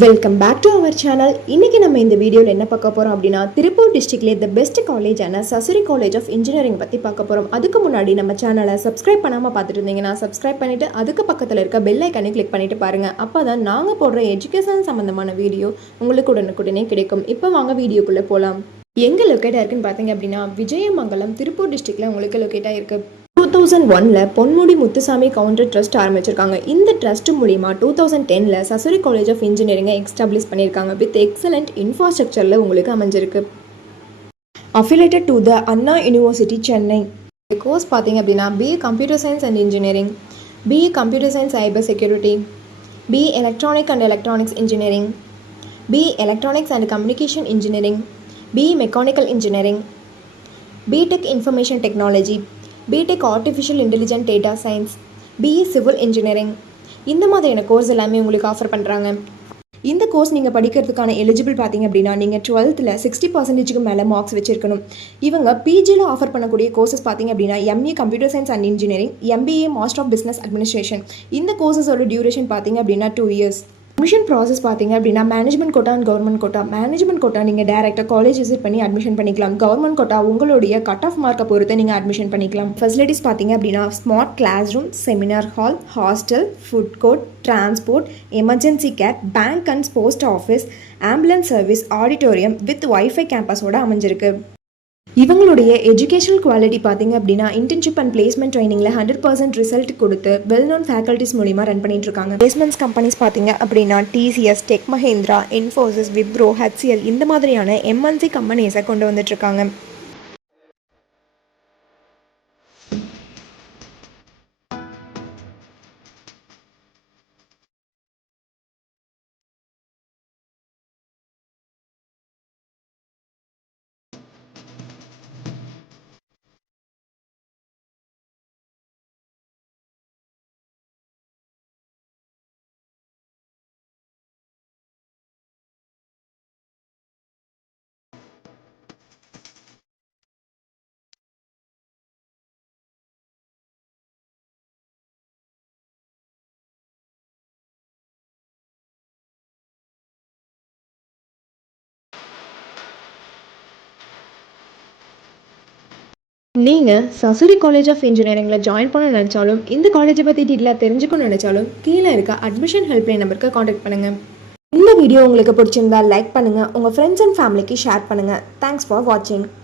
Welcome back to our channel. இன்றைக்கி நம்ம இந்த வீடியோவில் என்ன பார்க்க போகிறோம் அப்படின்னா, திருப்பூர் டிஸ்ட்ரிக்ட்லேயே த பெஸ்ட் காலேஜான சசுரி காலேஜ் ஆஃப் இன்ஜினியரிங் பற்றி பார்க்க போகிறோம். அதுக்கு முன்னாடி நம்ம சேனலை சப்ஸ்கிரைப் பண்ணாமல் பார்த்துட்டு இருந்தீங்கன்னா சப்ஸ்கிரைப் பண்ணிவிட்டு அதுக்கு பக்கத்தில் இருக்க பெல் ஐக்கானை கிளிக் பண்ணிவிட்டு பாருங்கள். அப்போ தான் நாங்கள் போடுற எஜுகேஷன் சம்மந்தமான வீடியோ உங்களுக்கு உடனுக்குடனே கிடைக்கும். இப்போ வாங்க வீடியோக்குள்ளே போகலாம். எங்கே லொக்கேட்டாக இருக்குன்னு பார்த்தீங்க அப்படின்னா, விஜயமங்கலம் திருப்பூர் டிஸ்ட்ரிக்டில் உங்களுக்கு லொக்கேட்டாக இருக்குது. 2001 பொன்முடி முத்துசாமி கவுண்டர் ட்ரஸ்ட் ஆரம்பிச்சிருக்காங்க. இந்த ட்ரஸ்ட் மூலிமா 2010 சசுரி காலேஜ் ஆஃப் இன்ஜினியரிங்கை எக்ஸ்டாப்ளிஷ் பண்ணியிருக்காங்க. வித் எக்ஸலண்ட் இன்ஃப்ராஸ்ட்ரக்சரில் உங்களுக்கு அமைஞ்சிருக்கு. Affiliated to the Anna university Chennai. Course பார்த்தீங்க அப்படின்னா BE computer science and engineering, BE computer science cyber security, BE electronic and electronics engineering, BE electronics and communication engineering, BE mechanical engineering, BTech information technology, BTech artificial intelligent data science, BE civil engineering, இந்த மாதிரியான course எல்லாமே உங்களுக்கு offer பண்ணுறாங்க. இந்த course நீங்கள் படிக்கிறதுக்கான eligible பார்த்தீங்க அப்படின்னா, நீங்கள் 12th 60% மேலே மார்க்ஸ் வச்சுருக்கணும். இவங்க பிஜியில் ஆஃபர் பண்ணக்கூடிய கோர்சஸ் பார்த்தீங்க அப்படின்னா, MA computer science and engineering, MBA master of business administration. இந்த கோர்சஸோட டியூரேஷன் பார்த்தீங்க அப்படின்னா 2 years. அட்மிஷன் ப்ராசஸ் பார்த்தீங்க அப்படின்னா, management quota and government quota. Management quota நீங்கள் டேரெக்டாக காலேஜ் விசிட் பண்ணி அட்மிஷன் பண்ணிக்கலாம். கவர்மெண்ட் கோட்டா உங்களுடைய கட் ஆஃப் மார்க்கை பொறுத்து நீங்கள் அட்மிஷன் பண்ணிக்கலாம். ஃபெசிலிட்டிஸ் பார்த்தீங்க அப்படின்னா, smart class room, seminar hall, hostel, food court, transport, emergency care, bank and post office, ambulance service, auditorium with wifi கேம்பஸோட அமைஞ்சிருக்கு. இவங்களுடைய எஜுகேஷனல் குவாலிட்டி பார்த்தீங்க அப்படின்னா, இன்டர்ன்ஷிப் அண்ட் பிளேஸ்மெண்ட் ட்ரைனிங்கில் 100% ரிசல்ட் கொடுத்து வெல் நோன் ஃபேக்கல்ட்டிஸ் மூலிமா ரன் பண்ணிட்டு இருக்காங்க. பிளேஸ்மெண்ட்ஸ் கம்பெனிஸ் பார்த்தீங்க அப்படின்னா, TCS, tech Mahindra, Infosys, Wipro, HCL இந்த மாதிரியான எம்என்சி கம்பெனிஸை கொண்டு வந்துட்டு இருக்காங்க. நீங்கள் சசுரி காலேஜ் ஆஃப் இன்ஜினியரிங்கில் ஜாயின் பண்ண நினச்சாலும், இந்த காலேஜை பற்றி டீட்டெயிலாக தெரிஞ்சுக்கணும்னு நினச்சாலும், கீழே இருக்க அட்மிஷன் ஹெல்ப்லைன் நம்பருக்கு காண்டாக்ட் பண்ணுங்கள். இந்த வீடியோ உங்களுக்கு பிடிச்சிருந்தா லைக் பண்ணுங்கள், உங்கள் ஃப்ரெண்ட்ஸ் அண்ட் ஃபேமிலிக்கு ஷேர் பண்ணுங்கள். தேங்க்ஸ் ஃபார் வாட்சிங்.